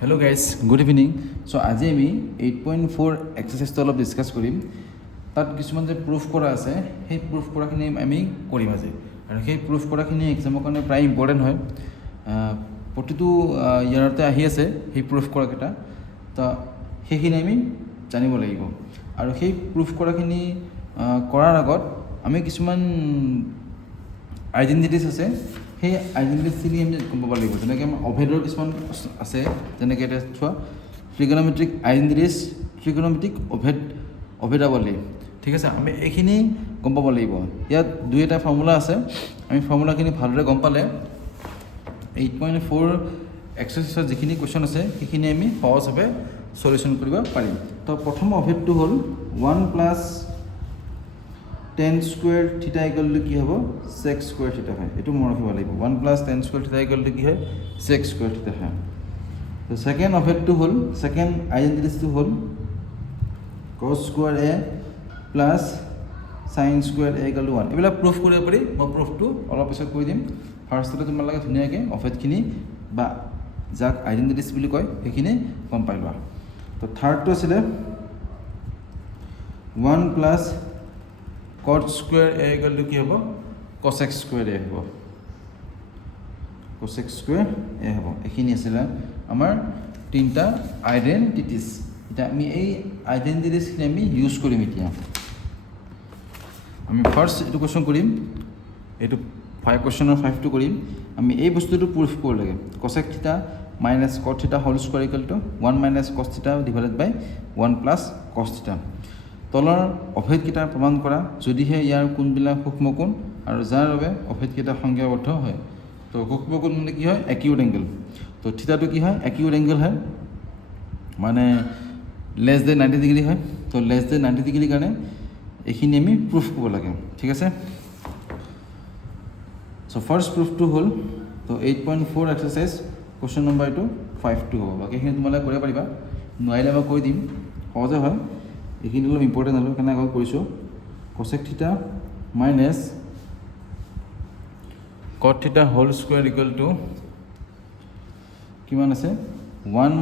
Hello guys, good evening. So আজি আমি 8.4 এক্সাৰসাইজটো অলপ ডিসকাস কৰিম। তাত কিছুমান যে প্ৰুফ কৰা আছে, সেই প্ৰুফ কৰাখিনি আমি কৰিম আজি। আৰু সেই প্ৰুফ কৰাখিনি এক্সামৰ কাৰণে প্ৰায় ইম্পৰ্টেণ্ট হয়। প্ৰতিটো ইয়াৰতে আহি আছে সেই প্ৰুফ কৰাকেইটা, তো সেইখিনি আমি জানিব লাগিব। আৰু সেই প্ৰুফ কৰাখিনি কৰাৰ আগত আমি কিছুমান আইডেণ্টিটিজ আছে, সেই আইডেণ্টিটিখিনি আমি গম পাব লাগিব। যেনেকৈ আমাৰ অভেদৰ কিছুমান আছে, যেনেকৈ এতিয়া চোৱা ট্ৰিগনমেট্ৰিক আইডেণ্টিটিজ, ট্ৰিগনমেট্ৰিক অভেদাৱলী, ঠিক আছে। আমি এইখিনি গম পাব লাগিব। ইয়াত দুই এটা ফৰ্মুলা আছে, আমি ফৰ্মুলাখিনি ভালদৰে গম পালে 8.4 এক্সাৰসাইজত যিখিনি কুৱেশ্যন আছে সেইখিনি আমি সহজভাৱে সলিউশ্যন কৰিব পাৰিম। তো প্ৰথম অভেদটো হ'ল 1 + tan স্কোয়ার থিটা ইকুয়াল টু কি হ'ব sec স্কোয়ার থিটা হয়। এইটো মনত ৰাখিব লাগিব। 1 + tan স্কোয়ার থিটা ইকুয়াল টু কি হয় sec স্কোয়ার থিটা হয়। তো সেকেন্ড অভেদটো হ'ল, সেকেন্ড আইডেন্টিটিটো হ'ল cos square a plus sin square a equal to 1। এইবিলাক প্ৰুফ কৰিব পাৰি। মই প্ৰুফটো অলপ পিছত কৈ দিম। ফাৰ্ষ্টতে তোমালোকে ধুনীয়াকৈ অভেদখিনি বা যাক আইডেন্টিটিজ বুলি কয় সেইখিনি গম পাই লোৱা। তো থাৰ্ডটো আছিলে 1 + cot square a equal to কি হ'ব cosec স্কোয়ার a হ'ব, cosec স্কোয়ার a হ'ব। এইখিনি আছিলে আমাৰ তিনিটা আইডেণ্টিটিজ। এতিয়া আমি এই আইডেণ্টিটিজখিনি আমি ইউজ কৰিম। এতিয়া আমি ফাৰ্ষ্ট এইটো কুৱেশ্যন কৰিম, এইটো 5 কুৱেশ্যনৰ 5টো কৰিম। আমি এই বস্তুটো প্ৰুফ কৰিব লাগে। cosec theta minus cot theta whole square equal to 1 - cos theta divided by 1 + cos থিটা। তলৰ অভেদকেইটা প্ৰমাণ কৰা যদিহে ইয়াৰ কোণবিলাক সূক্ষ্ম কোণ আৰু যাৰ বাবে অভেদকেইটা সংজ্ঞাবদ্ধ হয়। তো সূক্ষ্ম কোণ মানে কি হয় একিউট এংগল। তো থিটাটো কি হয় একিউট এংগল হয়, মানে লেছ দেন 90 ডিগ্ৰী হয়। তো লেছ দেন 90 ডিগ্ৰীৰ কাৰণে এইখিনি আমি প্ৰুফ কৰিব লাগে, ঠিক আছে। চ' ফাৰ্ষ্ট প্ৰুফটো হ'ল, তো 8.4 এক্সাৰসাইজ কুৱেশ্যন নম্বৰ এইটো 5টো হ'ব। বাকীখিনি তোমালোকে কৰিব পাৰিবা, নোৱাৰিলে মই কৈ দিম, সহজে হয়। এইখিনি অলপ ইম্পৰ্টেণ্ট হ'লেও কাৰণে আগত কৰিছোঁ। cosec theta minus cot theta whole square equal two কিমান আছে 1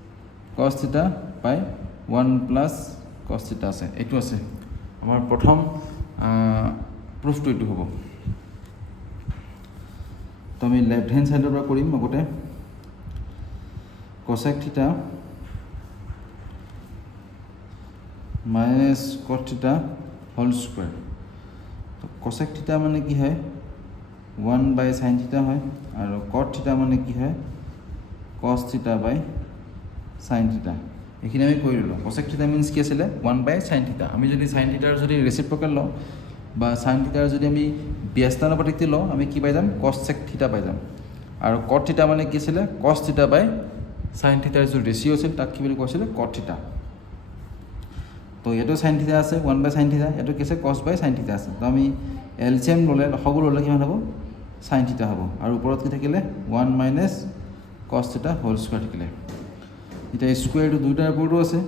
- cos থিটা বাই 1 + cos থিটা আছে। এইটো আছে আমাৰ প্ৰথম প্ৰুফটো এইটো হ'ব। তো আমি লেফ্ট হেণ্ড ছাইডৰ পৰা কৰিম। আগতে cosec theta minus cot theta whole square. তো cosec থিটা মানে কি হয় 1/sin থিটা হয়, আৰু cot থিটা মানে কি হয় cos থিটা বাই sin থিটা। এইখিনি আমি কৰি ল'লোঁ। cosec থিটা মিনছ কি আছিলে 1/sin থিটা। আমি যদি sin থিটাৰ যদি ৰেচিপ্ৰকেল লওঁ বা sin থিটাৰ যদি আমি ব্যস্তানুপাতিকটো লওঁ, আমি কি পাই যাম cosec থিটা পাই যাম। আৰু cot থিটা মানে কি আছিলে cos থিটা বাই sin থিটাৰ যিটো ৰেচিঅ' আছিল তাক কি বুলি কৈছিলে cot থিটা। তো ইয়াতো sin থিটা আছে 1/sin থিটা, এইটো কি আছে cos/sin থিটা আছে। তো আমি এলচিএম ল'লে লসাগু ল'লে কিমান হ'ব sin থিটা হ'ব। আৰু ওপৰত কি থাকিলে 1 - cos থিটা হোল স্কোয়াৰ থাকিলে। এতিয়া স্কোয়াৰটো দুইটাৰ ওপৰতো আছে।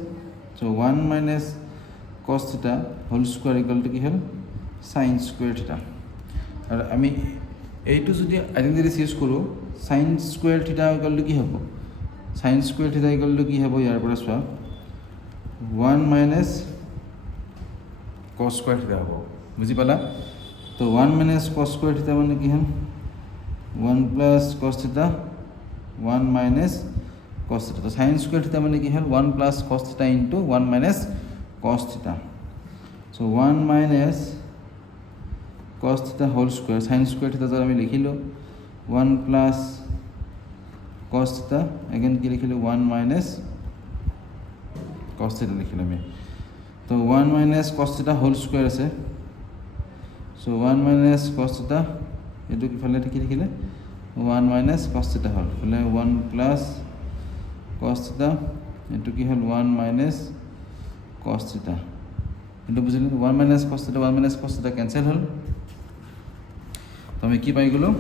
চ' 1 - cos থিটা হোল স্কোয়াৰ ইকুয়াল টু কি হ'ল sin স্কোয়াৰ থিটা। আৰু আমি এইটো যদি আইডেণ্টিটিজ ইউজ কৰোঁ, sin স্কোয়াৰ থিটা ইকুয়াল টু কি হ'ব sin স্কোয়াৰ থিটা ইকুয়াল টু কি হ'ব ইয়াৰ পৰা চোৱা 1 - cos স্কোয়ার থিটা হ'ব। বুজি পালা? তো 1 - cos স্কোয়ার থিটা মানে কি হ'ল 1 + cos থিটা 1 - cos থিটা। তো sin স্কোয়ার থিটা মানে কি হ'ল 1 + cos থিটা ইনটু 1 - cos থিটা। চ' 1 - cos থিটা হোল স্কোয়ার, sin স্কোয়ার থিটা যদি আমি লিখিলোঁ 1 + cos থিটা, এগেইন কি লিখিলোঁ 1 - cos থিটা লিখিলোঁ আমি। তো 1 - cos থিটা হোল স্কোয়ার আছে। চ' 1 - cos থিটা এইটো কিফালে কি লিখিলে 1 - cos থিটা হ'ল। ইফালে 1 + cos থিটা, এইটো কি হ'ল 1 - cos থিটা। এইটো বুজিলোঁ 1 - cos থিটা 1 - cos থিটা কেঞ্চেল হ'ল। তো আমি কি পাই গ'লোঁ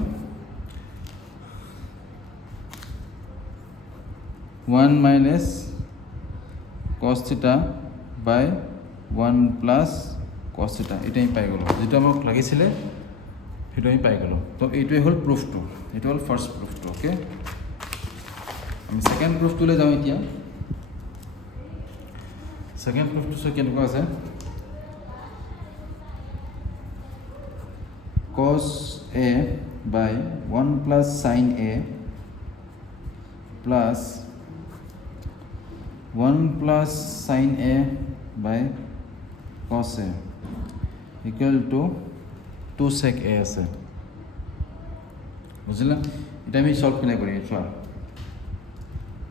1 - cos থিটা বাই 1 + cos থিটা। এটা আমি পাই গ'লোঁ, যিটো আমাক লাগিছিলে সেইটো আমি পাই গ'লোঁ। তো এইটোৱে হ'ল প্ৰুফটো, এইটো হ'ল ফাৰ্ষ্ট প্ৰুফটো। অ'কে। আমি সেকেন্ড প্ৰুফটোলৈ যাওঁ এতিয়া সেকেন্ড প্ৰুফটো সে কেনেকুৱা আছে cos a by 1 plus sin a plus 1 plus sin a by cos a equal to 2 sec a আছে বুঝলা এটা আমি সলভ কেনে করি চোৱা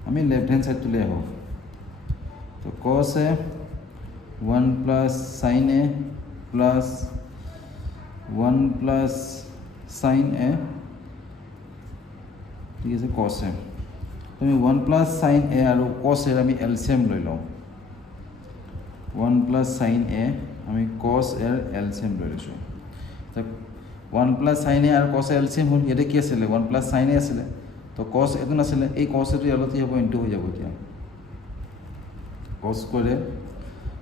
আমি লেফট হ্যান্ড সাইড তুলে আহো তো cos a 1 plus sin a plus 1 plus sin a ঠিক আছে cos a তুমি 1 plus sin a আৰু cos a আমি LCM লৈ লওঁ 1 plus sin a আমি cos a LCM লৈ লৈছো তো 1 plus sin a আৰু cos a LCM হ'ল ইয়াতে কি আছিল 1 plus sin a আছিল তো cos এটো নাছিল এই cos এটো ইয়ালতে হ'ব ইনটু হৈ যাব এতিয়া cos স্কয়ার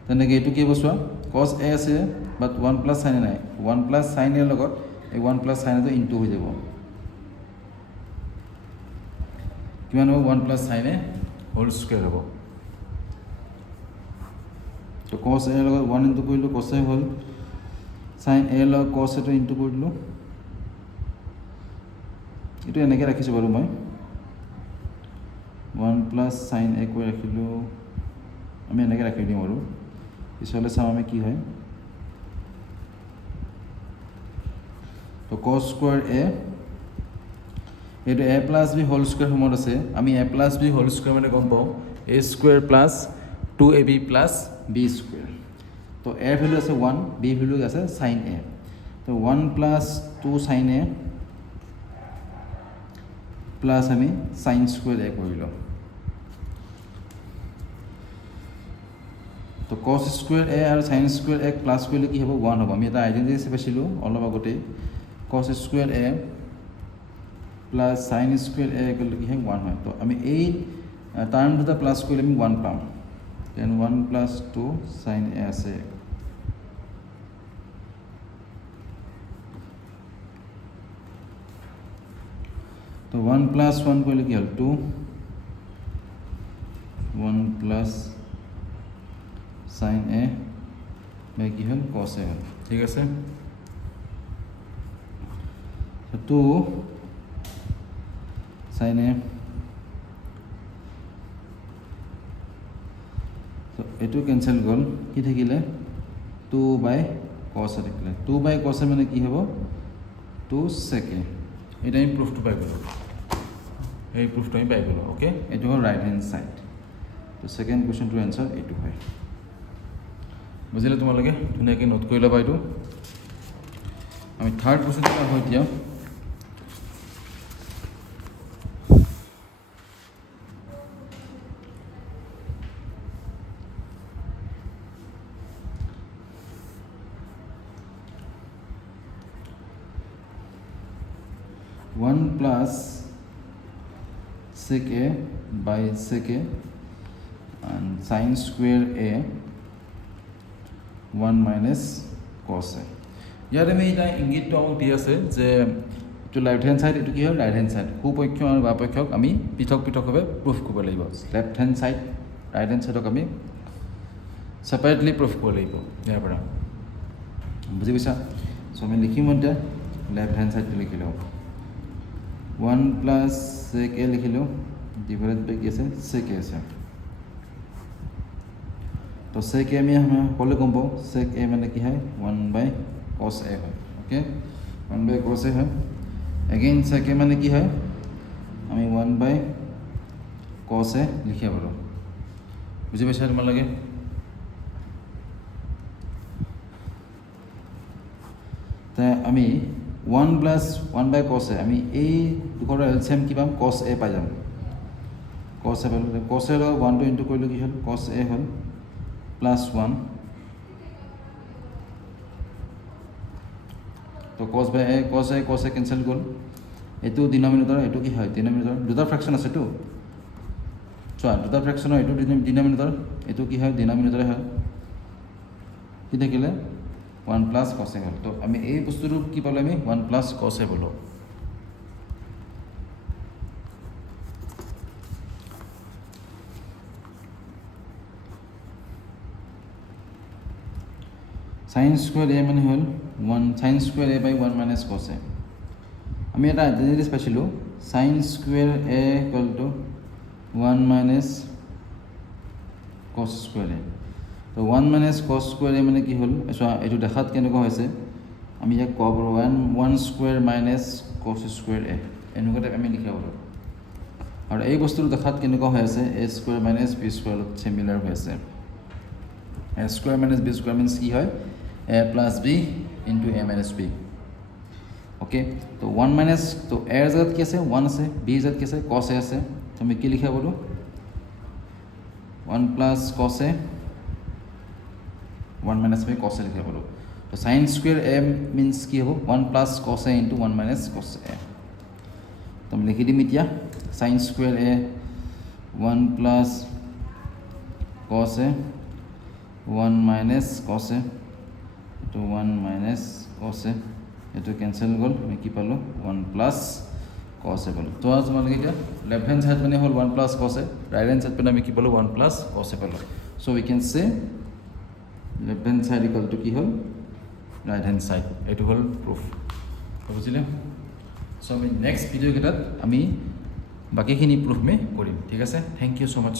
তেনেকৈ এটো কি বসোৱা cos a আছে বাট 1 plus sin a নাই 1 plus sin a লগত এই 1 plus sin a তো ইনটু হৈ যাব কিমান হ'ব 1 plus sin a whole square হ'ব তো cos a লগত 1 ইনটু কৰিলো cos a হ'ল sin a লগত cos a তো ইনটু কৰিলো এটো এনেকৈ ৰাখিছো বাৰু মই 1 plus sin a কৈ ৰাখিলো আমি এনেকৈ ৰাখি দিম আৰু পিছলৈ চাম আমি কি হয় তো cos স্কয়ার a এটো a plus b whole square ফর্মত আছে আমি a plus b whole square মানে গম পাও a square plus 2ab plus b square তো a ভ্যালু আছে 1 b ভ্যালু আছে sin a তো 1 plus 2 sin a plus আমি sin স্কয়ার a কৰিলো তো cos স্কয়াৰ a আৰু sin স্কয়াৰ a প্লাস কৰিলে কি হ'ব 1 হ'ব আমি এটা আইডেন্টিটি পাইছিলো অলপ আগতে cos square a plus sin square a equal to কি হয় 1 হয় তো আমি এই টার্ম দুটা প্লাস কৰিলে আমি 1 পাম দেন 1 plus 2 sin a আছে তো 1 plus 1 কৰিলে কি হ'ল 2 1 plus sin a by কি হ'ল cos a হ'ল ঠিক আছে তো 2 sin a তো এটো ক্যান্সেল গল কি থাকিলে 2 by cos a থাকিলে 2 by cos a মানে কি হ'ব 2 sec a এটা আমি প্রুফটো পাই গলো এই প্রুফটো আমি পাই গলো ওকে এটো হ'ল রাইট হ্যান্ড সাইড তো সেকেন্ড কোশ্চেন টু आंसर এটো হয় বুঝিলে তোমালোকে ধুনীয়াকৈ নোট কৰি ল'বা এইটো আমি থাৰ্ড কোশ্চেনটো হয় এতিয়া one plus sec a by sec a and sin square a 1 minus cos a ইয়াৰে আমি এটা ইংগিতটো আমাক দি আছে যে এইটো লেফট হ্যান্ড সাইড এইটো কি হয় রাইট হ্যান্ড সাইড সুপক্ষ আৰু বাপক্ষক আমি পৃথক পৃথকভাৱে প্ৰুফ কৰিব লাগিব left hand side right hand সাইডক আমি সেপাৰেটলি প্ৰুফ কৰিব লাগিব ইয়াৰ পৰা বুজি পাইছা সো আমি লিখিম এতিয়া লেফট হ্যান্ড সাইডটো লিখিলো 1 plus sec a লিখিলো ডিভাইডেড বাই কি আছে sec a আছে तो sec a में हम होले कम पाओ sec a মানে কি হয় 1 by cos a হয় ওকে 1 by cos a হয় अगेन sec a মানে কি হয় আমি 1 by cos a লিখিয়া পাৰো বুজি পাইছা তোমালোকে তা আমি 1 plus 1 by cos a আমি এই দুখৰ এলসিএম কি পাম cos a পাই যাম cos a পালো cos a লগ 1 টো ইনটু কৰিলে কি হ'ল cos a হ'ল plus 1 तो cos by a cos a cancel গল এটো ডিনোমিনেটর এটো কি হয় ডিনোমিনেটর দুটা ফ্র্যাকশন আছে তো চোৱা দুটা ফ্র্যাকশন এটো ডিনোমিনেটর এটো কি হয় ডিনোমিনেটর হয় কি থাকিলে 1 plus cos a গল তো আমি এই বস্তুটো কি পালো আমি 1 plus cos a বলো sin square a মানে হ'ল 1 sin square a by 1 minus cos a আমি এটা আইডেন্টিটিজ পাইছিলোঁ sin square a equal to 1 minus cos square a তো 1 minus cos square a মানে কি হ'ল এইটো দেখাত কেনেকুৱা হৈছে আমি ইয়াক ক'ব পাৰোঁ 1 square minus cos square a এনেকুৱা টাইপ আমি লিখিব পাৰোঁ আৰু এই বস্তুটো দেখাত কেনেকুৱা হৈ আছে a square minus b square লগত সিমিলাৰ হৈ আছে a square minus b square means কি হয় a plus b into a minus b okay তো 1 minus তো a এর জায়গাত কি আছে 1 আছে b এর জায়গাত কি আছে cos a আছে তো আমি কি লিখিব পাৰোঁ 1 plus cos a 1 minus b cos a লিখিব পাৰোঁ তো sin square a means কি হ'ব 1 plus cos a into 1 minus cos a তো আমি লিখি দিম এতিয়া sin square a 1 plus cos a 1 minus cos a to 1 minus cos a এটো ক্যান্সেল গল আমি কি পালো 1 plus cos a পালো তো আজ মানে এটা লেফট হ্যান্ড সাইড মানে হল 1 plus cos a right hand side মানে আমি কি পালো 1 plus cos a পালো so we can say left hand side equal to কি হল রাইট হ্যান্ড সাইড এটো হল প্রুফ বুঝিলে সো আমি নেক্সট ভিডিও কেটাত আমি বাকিখিনি প্রুফ মে কৰিম ঠিক আছে থ্যাংক ইউ সো মাচ